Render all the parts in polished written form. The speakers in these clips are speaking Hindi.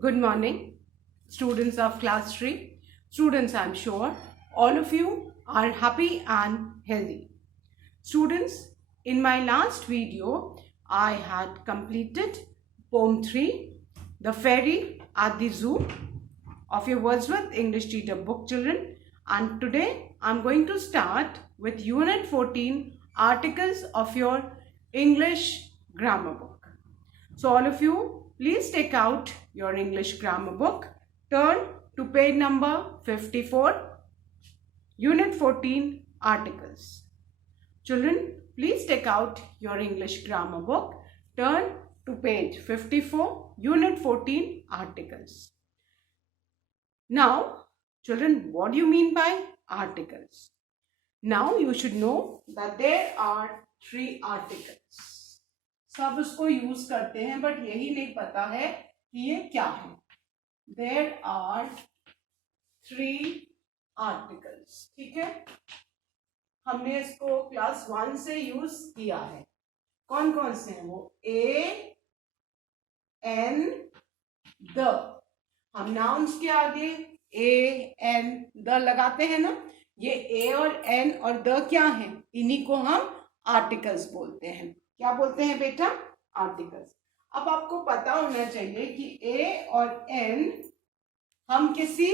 Good morning, students of class 3. Students, I'm sure all of you are happy and healthy. Students, in my last video, I had completed poem 3, The Fairy at the Zoo of your Wordsworth English Reader book, children. And today, I'm going to start with Unit 14, Articles of your English Grammar book. So all of you, please take out your English grammar book. Turn to page number 54, Unit 14, Articles. Children, please take out your English grammar book. Turn to page 54, Unit 14, Articles. Now, children, what do you mean by articles? Now you should know that there are 3 articles. सब उसको यूज करते हैं बट यही नहीं पता है कि ये क्या है. There are 3 articles. ठीक है, हमने इसको क्लास 1 से यूज किया है. कौन कौन से हैं वो? ए, एन, द. हम नाउन्स के आगे ए, एन, द लगाते हैं ना. ये ए और एन और द क्या है? इन्हीं को हम आर्टिकल्स बोलते हैं. क्या बोलते हैं बेटा? आर्टिकल्स. अब आपको पता होना चाहिए कि ए और एन हम किसी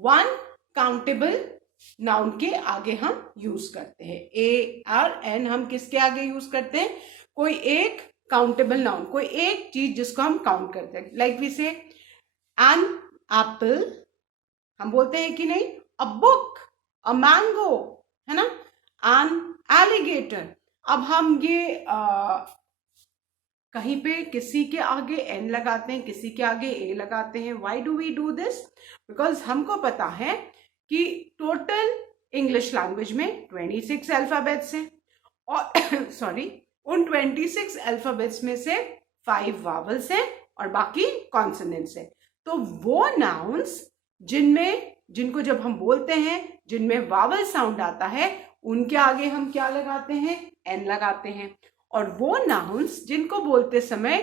वन काउंटेबल नाउन के आगे हम यूज करते हैं. ए और एन हम किसके आगे यूज करते हैं? कोई एक काउंटेबल नाउन, कोई एक चीज जिसको हम काउंट करते हैं. लाइक वी से एन एप्पल, हम बोलते हैं कि नहीं? अ बुक, अ मैंगो, है ना? An alligator. अब हम ये कहीं पे किसी के आगे एन लगाते हैं, किसी के आगे ए लगाते हैं. Why do we do this? Because हमको पता है कि टोटल इंग्लिश लैंग्वेज में 26 अल्फाबेट्स हैं और सॉरी उन 26 अल्फाबेट्स में से 5 वावल्स हैं और बाकी कॉन्सोनेंट्स हैं. तो वो नाउन्स जिनको जब हम बोलते हैं जिनमें वावल साउंड आता है उनके आगे हम क्या लगाते हैं? एन लगाते हैं. और वो नाउन्स जिनको बोलते समय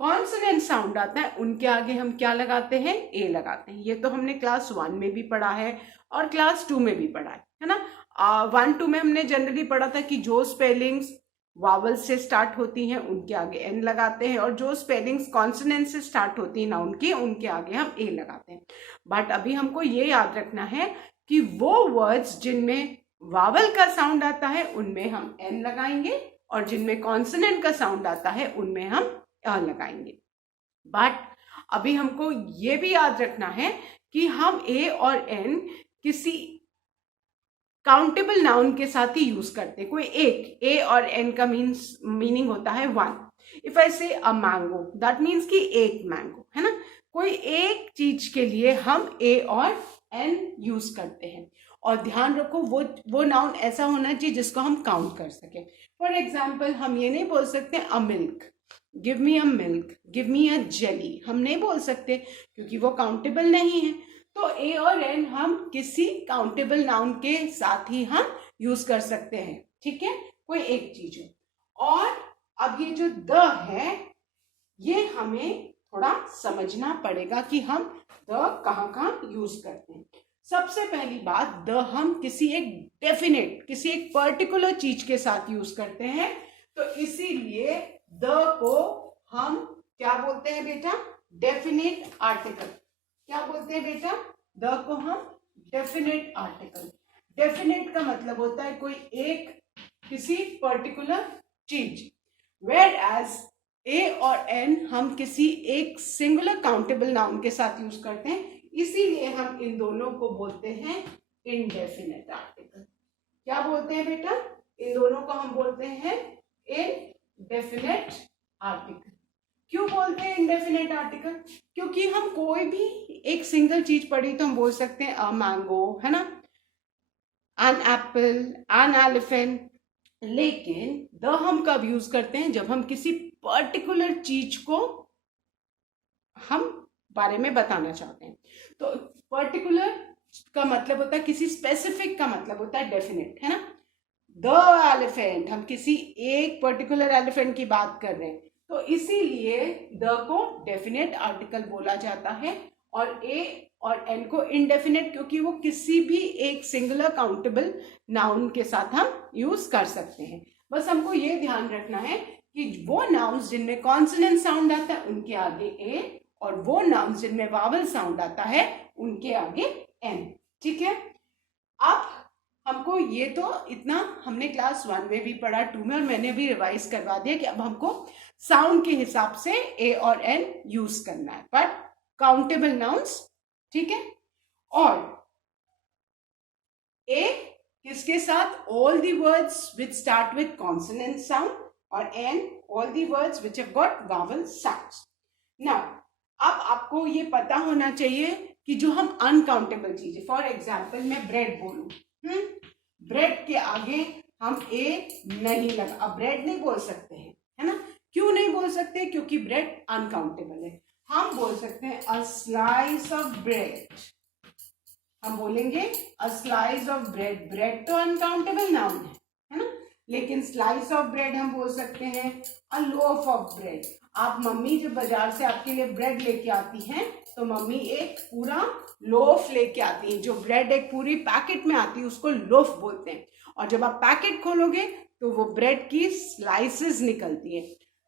कॉन्सोनेंट साउंड आता है उनके आगे हम क्या लगाते हैं? ए लगाते हैं. ये तो हमने क्लास 1 में भी पढ़ा है और क्लास 2 में भी पढ़ा है ना. 1-2 में हमने जनरली पढ़ा था कि जो स्पेलिंग्स वावल से स्टार्ट होती हैं उनके आगे एन लगाते हैं और जो स्पेलिंग्स कॉन्सोनेंट से स्टार्ट होती है नाउन की उनके आगे हम ए लगाते हैं. बट अभी हमको ये याद रखना है कि वो वर्ड्स जिनमें वावल का साउंड आता है उनमें हम एन लगाएंगे और जिनमें कॉन्सोनेंट का साउंड आता है उनमें हम अ लगाएंगे. बट अभी हमको ये भी याद रखना है कि हम ए और एन किसी काउंटेबल नाउन के साथ ही यूज करते हैं. कोई एक, ए और एन का मीनिंग होता है 1. इफ आई से अ मैंगो, दैट मीन्स कि एक मैंगो, है ना. कोई एक चीज के लिए हम ए और एन यूज करते हैं. और ध्यान रखो वो नाउन ऐसा होना चाहिए जिसको हम काउंट कर सके. फॉर एग्जाम्पल, हम ये नहीं बोल सकते a milk, give me a milk, give me a jelly. हम नहीं बोल सकते क्योंकि वो काउंटेबल नहीं है. तो ए और एन हम किसी काउंटेबल नाउन के साथ ही हम यूज कर सकते हैं. ठीक है, कोई एक चीज हो. और अब ये जो द है ये हमें थोड़ा समझना पड़ेगा कि हम द कहाँ कहाँ यूज करते हैं. सबसे पहली बात, द हम किसी एक पर्टिकुलर चीज के साथ यूज करते हैं. तो इसीलिए द को हम क्या बोलते हैं बेटा? Definite article. क्या बोलते हैं बेटा? द को हम डेफिनेट आर्टिकल. डेफिनेट का मतलब होता है कोई एक किसी पर्टिकुलर चीज. वेयर एज ए और एन हम किसी एक सिंगुलर काउंटेबल नाउन के साथ यूज करते हैं. इसीलिए हम इन दोनों को बोलते हैं इनडेफिनेट आर्टिकल. क्या बोलते हैं बेटा? इन दोनों को हम बोलते हैं इनडेफिनेट आर्टिकल. क्यों बोलते हैं इनडेफिनेट आर्टिकल? क्योंकि हम कोई भी एक सिंगल चीज पढ़ी तो हम बोल सकते हैं अ मैंगो, है ना, एन एप्पल, एन एलिफेंट. लेकिन द हम कब यूज करते हैं? जब हम किसी पर्टिकुलर चीज को हम बारे में बताना चाहते हैं. तो पर्टिकुलर का मतलब होता है किसी स्पेसिफिक का मतलब होता है डेफिनेट, है ना. द एलिफेंट, हम किसी एक पर्टिकुलर एलिफेंट की बात कर रहे हैं. तो इसीलिए द को डेफिनेट आर्टिकल बोला जाता है और ए और एन को इनडेफिनेट, क्योंकि वो किसी भी एक सिंगुलर काउंटेबल नाउन के साथ हम यूज कर सकते हैं। बस हमको ये ध्यान रखना है कि वो नाउन्स जिनमें कॉन्सोनेंट साउंड आता है उनके आगे ए, और वो नाउन्स जिनमें वावल साउंड आता है उनके आगे एन। ठीक है, अब हमको ये तो इतना हमने क्लास 1 में भी पढ़ा, 2 में, और मैंने भी रिवाइज करवा दिया कि अब हमको साउंड के हिसाब से ए और एन यूज करना है, बट काउंटेबल नाउन्स। ठीक है, और ए किसके साथ? All the words which start with consonant sound, और an all the words which have got vowel sounds. Now अब आपको ये पता होना चाहिए कि जो हम अनकाउंटेबल चीजें, फॉर एग्जाम्पल मैं ब्रेड बोलूं, ब्रेड के आगे हम ए नहीं लगा, अब ब्रेड नहीं बोल सकते हैं, है ना? क्यों नहीं बोल सकते? क्योंकि ब्रेड अनकाउंटेबल है। हम बोल सकते हैं अ स्लाइस ऑफ ब्रेड, हम बोलेंगे a slice of bread. Bread तो अनकाउंटेबल नाउन है ना? लेकिन स्लाइस ऑफ ब्रेड हम बोल सकते हैं अ लोफ ऑफ ब्रेड। आप मम्मी जब बाजार से आपके लिए ब्रेड लेके आती हैं तो मम्मी एक पूरा लोफ लेके आती है, जो ब्रेड एक पूरी पैकेट में आती है उसको लोफ बोलते हैं, और जब आप पैकेट खोलोगे तो वो ब्रेड की स्लाइसेस निकलती है।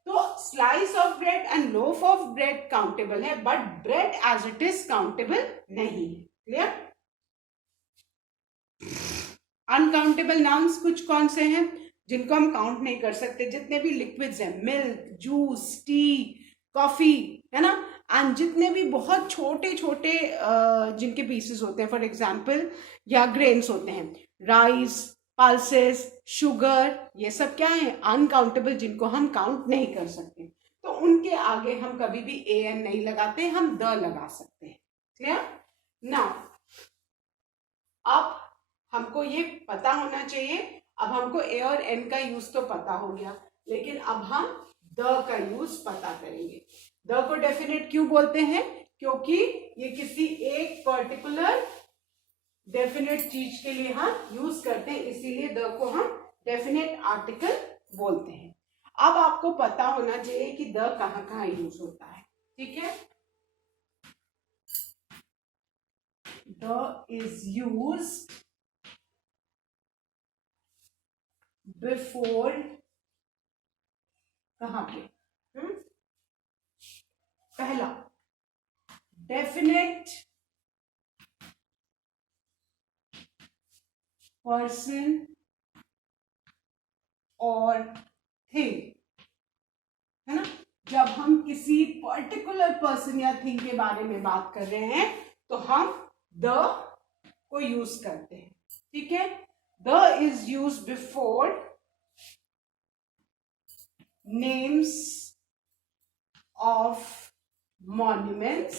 तो slice of bread and loaf of bread countable है, but bread as it is countable नहीं है। क्लियर? अनकाउंटेबल नाउन्स कुछ कौन से हैं जिनको हम काउंट नहीं कर सकते? जितने भी लिक्विड्स हैं, मिल्क, जूस, टी, कॉफी, है ना, एंड जितने भी बहुत छोटे छोटे जिनके पीसेस होते हैं, फॉर एग्जाम्पल, या ग्रेन्स होते हैं, राइस, पल्सेस, शुगर, ये सब क्या है? अनकाउंटेबल, जिनको हम काउंट नहीं कर सकते। तो उनके आगे हम कभी भी ए एन नहीं लगाते, हम द लगा सकते हैं। क्लियर? नाउ अब हमको ये पता होना चाहिए, अब हमको ए और एन का यूज तो पता हो गया, लेकिन अब हम द का यूज पता करेंगे। द को डेफिनेट क्यों बोलते हैं? क्योंकि ये किसी एक पर्टिकुलर डेफिनेट चीज के लिए हम यूज करते हैं, इसीलिए द को हम डेफिनेट आर्टिकल बोलते हैं। अब आपको पता होना चाहिए कि द कहां कहां यूज होता है। ठीक है, द इज यूज्ड बिफोर, कहां पे? पहला, डेफिनेट पर्सन और थिंग, है ना? जब हम किसी पर्टिकुलर पर्सन या थिंग के बारे में बात कर रहे हैं तो हम द को यूज करते हैं। ठीक है, the is use before names of monuments,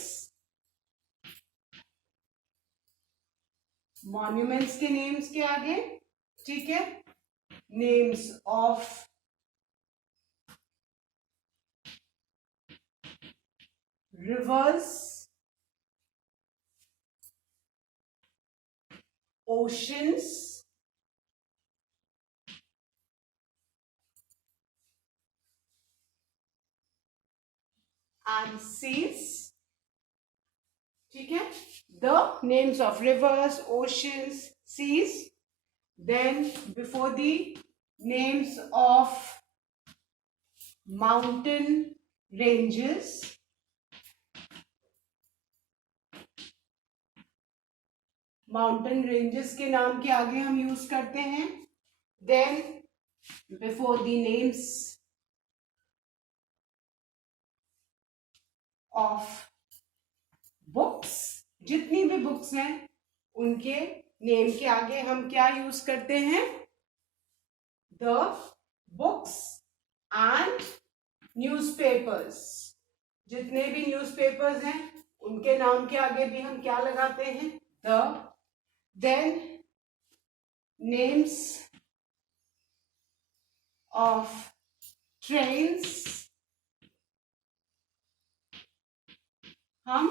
monuments के नेम्स के आगे, ठीक है, names of rivers, oceans, and seas. ठीक है, the names of rivers, oceans, seas. Then before the names of mountain ranges, mountain ranges के नाम के आगे हम यूज करते हैं। Then before the names of books, जितनी भी बुक्स हैं उनके नेम के आगे हम क्या यूज करते हैं? द बुक्स एंड न्यूज़पेपर्स, जितने भी न्यूज़पेपर्स हैं उनके नाम के आगे भी हम क्या लगाते हैं? The. Then names of trains, हम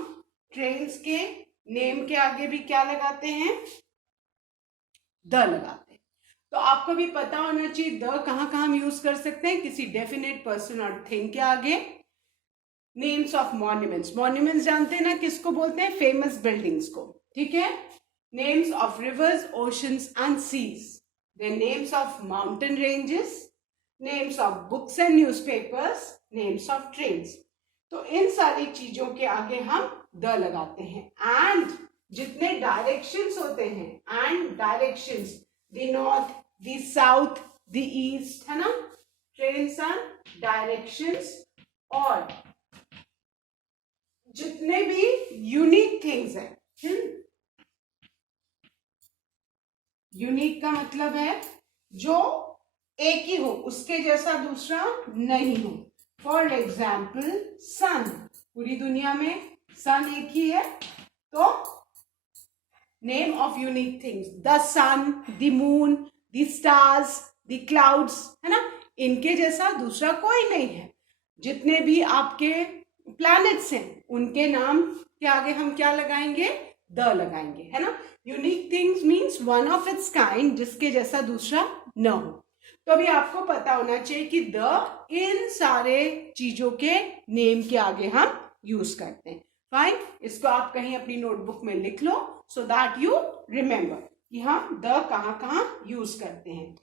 ट्रेन्स के नेम के आगे भी क्या लगाते हैं? द लगाते हैं। तो आपको भी पता होना चाहिए द कहाँ कहाँ हम यूज कर सकते हैं, किसी डेफिनेट पर्सन और थिंग के आगे। नेम्स ऑफ मॉन्यूमेंट्स, मॉन्यूमेंट्स जानते हैं ना किसको बोलते हैं, फेमस बिल्डिंग्स को, ठीक है। Names of rivers, oceans and seas, then names of mountain ranges, names of books and newspapers, names of trains. तो इन सारी चीजों के आगे हम द लगाते हैं। एंड जितने डायरेक्शंस होते हैं, and directions, the north, the south, the east, है ना, ट्रेन्स एंड डायरेक्शंस, और जितने भी यूनिक थिंग्स हैं, यूनिक का मतलब है जो एक ही हो, उसके जैसा दूसरा नहीं हो। फॉर एग्जाम्पल सन, पूरी दुनिया में सन एक ही है, तो name of unique things, the sun, the moon, the stars, the clouds, है ना, इनके जैसा दूसरा कोई नहीं है। जितने भी आपके प्लैनेट्स हैं उनके नाम के आगे हम क्या लगाएंगे, द लगाएंगे, है ना। Unique things means one of its kind, जिसके जैसा दूसरा न हो। तो अभी आपको पता होना चाहिए कि द इन सारे चीजों के नेम के आगे हम यूज करते हैं। फाइन, इसको आप कहीं अपनी नोटबुक में लिख लो सो दैट यू रिमेंबर कि हम द कहाँ कहाँ यूज करते हैं।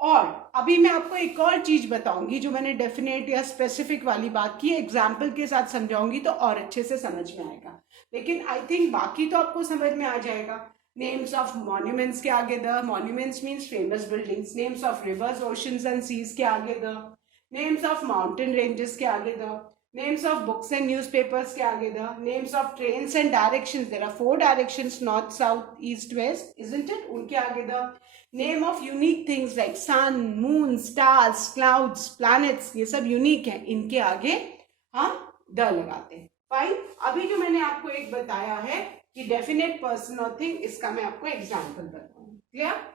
और अभी मैं आपको एक और चीज बताऊंगी जो मैंने डेफिनेट या स्पेसिफिक वाली बात की, एग्जाम्पल के साथ समझाऊंगी तो और अच्छे से समझ में आएगा, लेकिन आई थिंक बाकी तो आपको समझ में आ जाएगा। नेम्स ऑफ मॉन्यूमेंट्स के आगे the, monuments means famous buildings. Names of rivers, oceans and seas के आगे the. Names of mountain ranges के आगे the. Names of books and newspapers के आगे the. Names of trains and directions, there are 4 directions, north, south, east, west, isn't it, उनके आगे the. Name of unique things like sun, moon, stars, clouds, planets, ये सब यूनिक है, इनके आगे हम द लगाते हैं। फाइन, अभी जो मैंने आपको एक बताया है कि डेफिनेट पर्सन और थिंग, इसका मैं आपको एग्जांपल बताऊंगी। क्लियर?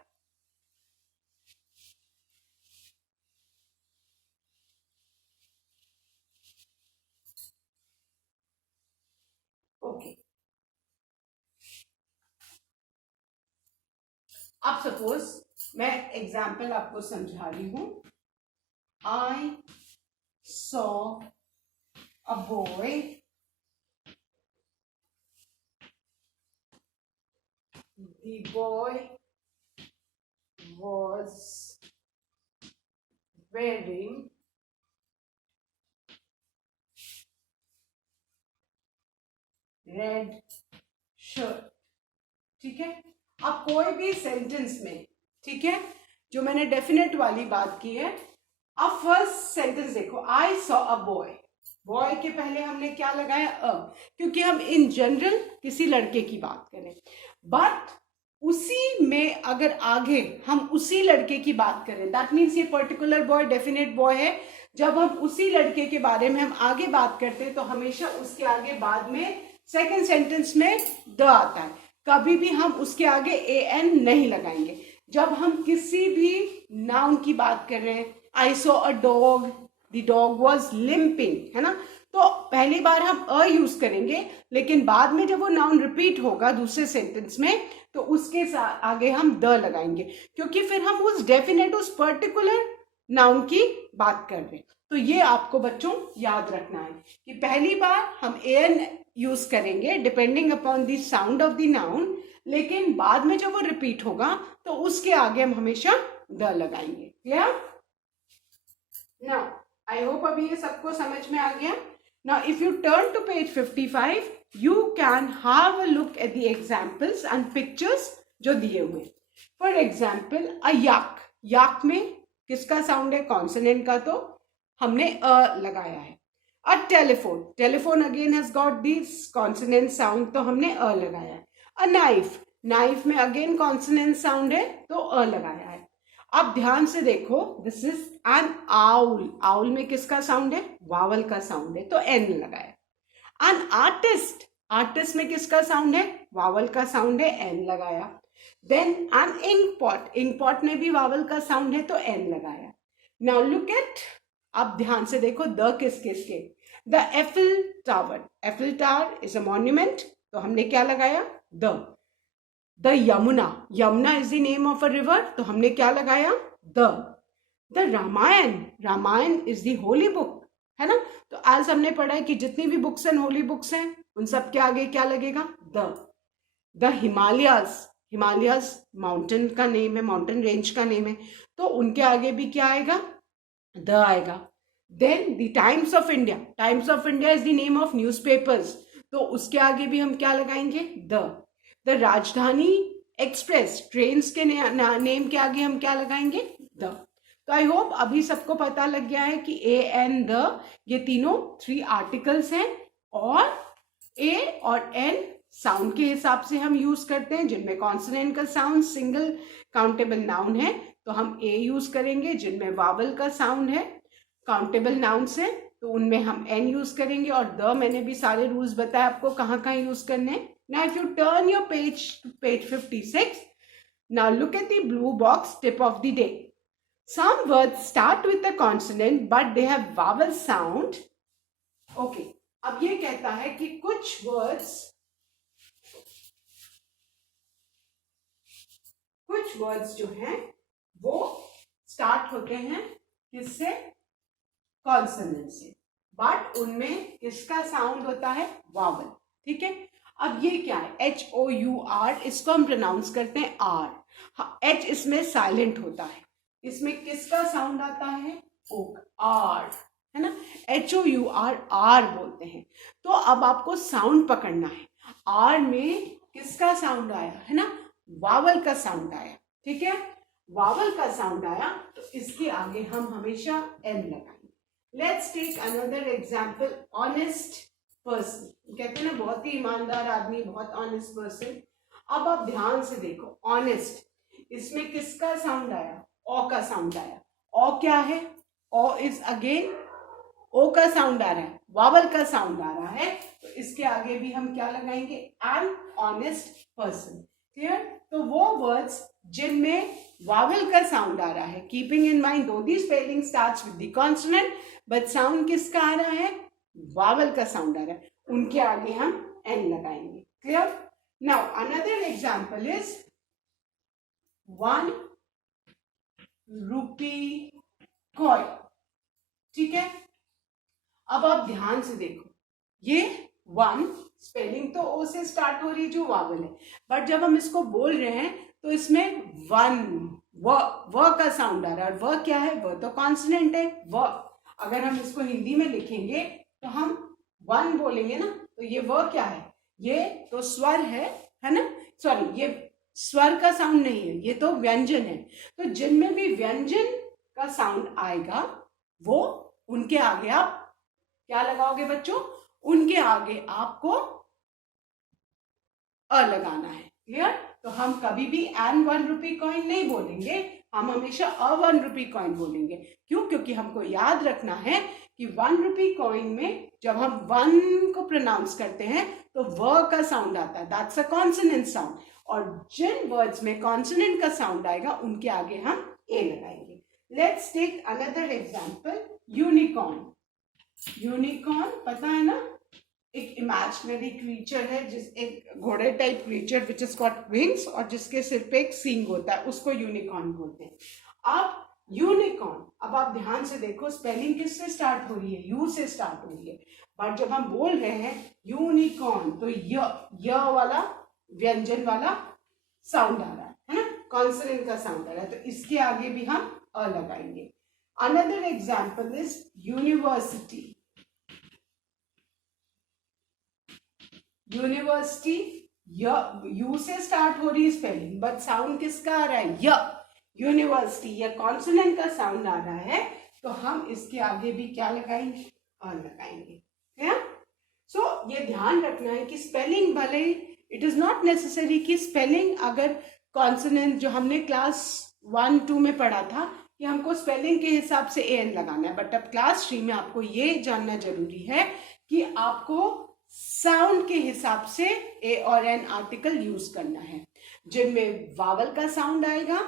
ओके, अब सपोज मैं एग्जाम्पल आपको समझा रही हूं। I saw a boy, the boy was wearing red shirt, ठीक है। अब कोई भी सेंटेंस में, ठीक है, जो मैंने डेफिनेट वाली बात की है, अब फर्स्ट सेंटेंस देखो, I saw a boy, boy के पहले हमने क्या लगाया, अ, क्योंकि हम इन जनरल किसी लड़के की बात करें। बट उसी में अगर आगे हम उसी लड़के की बात करें, दैट मीन्स ये पर्टिकुलर बॉय डेफिनेट बॉय है। जब हम उसी लड़के के बारे में हम आगे बात करते हैं तो हमेशा उसके आगे बाद में सेकेंड सेंटेंस में द आता है, कभी भी हम उसके आगे ए एन नहीं लगाएंगे। जब हम किसी भी नाउन की बात कर रहे हैं, I saw a dog, the dog was limping, है ना, तो पहली बार हम अ यूज करेंगे, लेकिन बाद में जब वो नाउन रिपीट होगा दूसरे सेंटेंस में तो उसके आगे हम द लगाएंगे, क्योंकि फिर हम उस डेफिनेट, उस पर्टिकुलर नाउन की बात कर रहे हैं। तो ये आपको बच्चों याद रखना है कि पहली बार हम ए एन यूज करेंगे depending upon the sound of the noun, लेकिन बाद में जब वो रिपीट होगा तो उसके आगे हम हमेशा द लगाएंगे। क्लियर? नाउ आई होप अभी ये सबको समझ में आ गया। Now if you turn to page 55, you can have a look at the examples and pictures जो दिए हुए। For example, a yak, yak में किसका साउंड है, कॉन्सोनेंट का, तो हमने अ लगाया है। A telephone, telephone again has got this consonant sound, तो हमने अ लगाया है। A knife, knife में अगेन कॉन्सोनेंट साउंड है तो अ लगाया है। अब ध्यान से देखो, this is an owl, owl में किसका साउंड है, वावल का साउंड है तो एन लगाया। An artist, आर्टिस्ट में किसका साउंड है, वावल का साउंड है, एन लगाया। Then an ink pot, ink pot में भी वावल का साउंड है तो एन लगाया। नाउ लुक एट, अब ध्यान से देखो द किस किस के, the Eiffel tower, Eiffel tower is a monument तो हमने क्या लगाया, the. The Yamuna, Yamuna is the name of a river, तो हमने क्या लगाया? The Ramayana, Ramayana is the holy book, है ना। तो आज हमने पढ़ा है कि जितनी भी बुक्स एंड होली बुक्स हैं उन सब के आगे क्या लगेगा? द हिमालयास, हिमालयास माउंटेन का नेम है, माउंटेन रेंज का नेम है, तो उनके आगे भी क्या आएगा? द आएगा। Then the Times of India, Times of India is the name of newspapers, तो उसके आगे भी हम क्या लगाएंगे? द राजधानी एक्सप्रेस, ट्रेन्स के नेम के आगे हम क्या लगाएंगे? द। तो आई होप अभी सबको पता लग गया है कि ए एन द ये तीनों 3 आर्टिकल्स हैं, और ए और एन साउंड के हिसाब से हम यूज करते हैं। जिनमें कॉन्सोनेंट का साउंड सिंगल काउंटेबल नाउन है तो हम ए यूज करेंगे, जिनमें वावल का साउंड है काउंटेबल नाउन्स है तो उनमें हम एन यूज करेंगे, और द मैंने भी सारे रूल्स बताए आपको कहाँ कहाँ यूज करने हैं। Now if you turn your page to page 56, now look at the blue box tip of the day. Some words start with a consonant but they have vowel sound. Okay, अब ये कहता है कि कुछ वर्ड्स जो हैं वो स्टार्ट होते हैं किससे? कॉन्सोनेंट से, बट उनमें किसका साउंड होता है? वावल। ठीक है, अब ये क्या है? HOUR, इसको हम प्रोनाउंस करते हैं आर। एच इसमें साइलेंट होता है, इसमें किसका साउंड आता है? ओ, आर, है ना। HOUR, आर बोलते हैं। तो अब आपको साउंड पकड़ना है, आर में किसका साउंड आया? है ना, वावल का साउंड आया। ठीक है, वावल का साउंड आया तो इसके आगे हम हमेशा एन लगाएंगे। Let's take another example, honest person, कहते हैं ना बहुत ही ईमानदार आदमी, बहुत ऑनेस्ट पर्सन। अब आप ध्यान से देखो, ऑनेस्ट, इसमें किसका साउंड आया? ओ का साउंड आया। ओ क्या है? ओ इज अगेन ओ का साउंड आ रहा है, वावल का साउंड आ रहा है, तो इसके आगे भी हम क्या लगाएंगे? An honest person. क्लियर? तो वो वर्ड्स जिनमें वावल का साउंड आ रहा है, keeping in mind though the spelling starts with the consonant but sound किसका आ रहा है? वावल का साउंड आ रहा है, उनके आगे हम एन लगाएंगे। Clear? Now another example is 1 rupee coin. ठीक है, अब आप ध्यान से देखो, ये 1 स्पेलिंग तो ओ से स्टार्ट हो रही है जो वावल है, बट जब हम इसको बोल रहे हैं तो इसमें 1 व का साउंड आ रहा है, और व क्या है? व तो कॉन्सोनेंट है, व। अगर हम इसको हिंदी में लिखेंगे तो हम 1 बोलेंगे ना, तो ये व क्या है? ये तो स्वर है ना, सॉरी ये स्वर का साउंड नहीं है, ये तो व्यंजन है। तो जिनमें भी व्यंजन का साउंड आएगा वो उनके आगे आप क्या लगाओगे बच्चों? उनके आगे आपको अ लगाना है। क्लियर? तो हम कभी भी एन 1 रुपी कॉइन नहीं बोलेंगे, हम हमेशा अ 1 रुपी कॉइन बोलेंगे। क्यों? क्योंकि हमको याद रखना है कि 1 रुपी कॉइन में जब हम 1 को प्रोनाउंस करते हैं तो व का साउंड आता है, दैट्स अ कॉन्सोनेंट साउंड, और जिन वर्ड्स में कॉन्सोनेंट का साउंड आएगा उनके आगे हम ए लगाएंगे। Let's take another example, unicorn. Unicorn पता है ना, एक इमेजिनरी क्रीचर है, जिस एक घोड़े type creature which is got wings और जिसके सिर पे एक सींग होता है, उसको यूनिकॉर्न बोलते हैं। अब यूनिकॉर्न, अब आप ध्यान से देखो, स्पेलिंग किससे स्टार्ट हो रही है? यू से स्टार्ट हो रही है, बट जब हम बोल रहे हैं यूनिकॉर्न तो य वाला व्यंजन वाला साउंड आ रहा है ना, कॉन्सोनेंट का साउंड आ रहा है, तो इसके आगे भी हम अ लगाएंगे। Another example is university. University you से स्टार्ट हो रही है स्पेलिंग, बट साउंड किसका आ रहा है? य। यूनिवर्सिटी, या कॉन्सोनेंट का साउंड आ रहा है, तो हम इसके आगे भी क्या लगाएंगे? अ लगाएंगे। सो ये ध्यान रखना है कि स्पेलिंग भले, इट इज नॉट नेसेसरी कि स्पेलिंग अगर कॉन्सोनेंट जो हमने क्लास 1-2 में पढ़ा था कि हमको स्पेलिंग के हिसाब से एन लगाना है, बट अब क्लास 3 में आपको ये जानना जरूरी है कि आपको साउंड के हिसाब से ए और एन आर्टिकल यूज करना है। जिनमें वावल का साउंड आएगा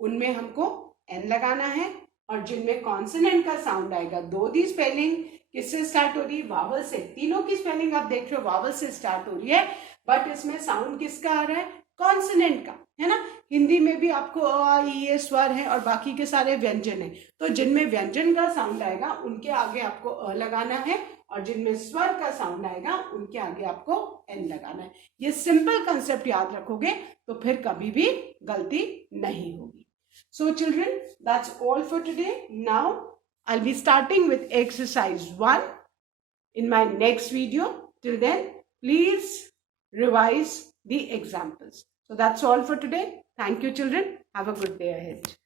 उनमें हमको एन लगाना है, और जिनमें कॉन्सोनेंट का साउंड आएगा, दो दी स्पेलिंग किससे स्टार्ट हो रही है? वावल से। तीनों की स्पेलिंग आप देख रहे हो वावल से स्टार्ट हो रही है, बट इसमें साउंड किसका आ रहा है? कॉन्सोनेंट का, है ना। हिंदी में भी आपको अ आ ई ये स्वर है और बाकी के सारे व्यंजन है, तो जिनमें व्यंजन का साउंड आएगा उनके आगे आपको अ लगाना है, और जिनमें स्वर का साउंड आएगा उनके आगे आपको एन लगाना है। ये सिंपल कंसेप्ट याद रखोगे तो फिर कभी भी गलती नहीं होगी। So children, that's all for today. Now I'll be starting with exercise 1 in my next video. Till then, please revise the examples. So that's all for today. Thank you children. Have a good day ahead.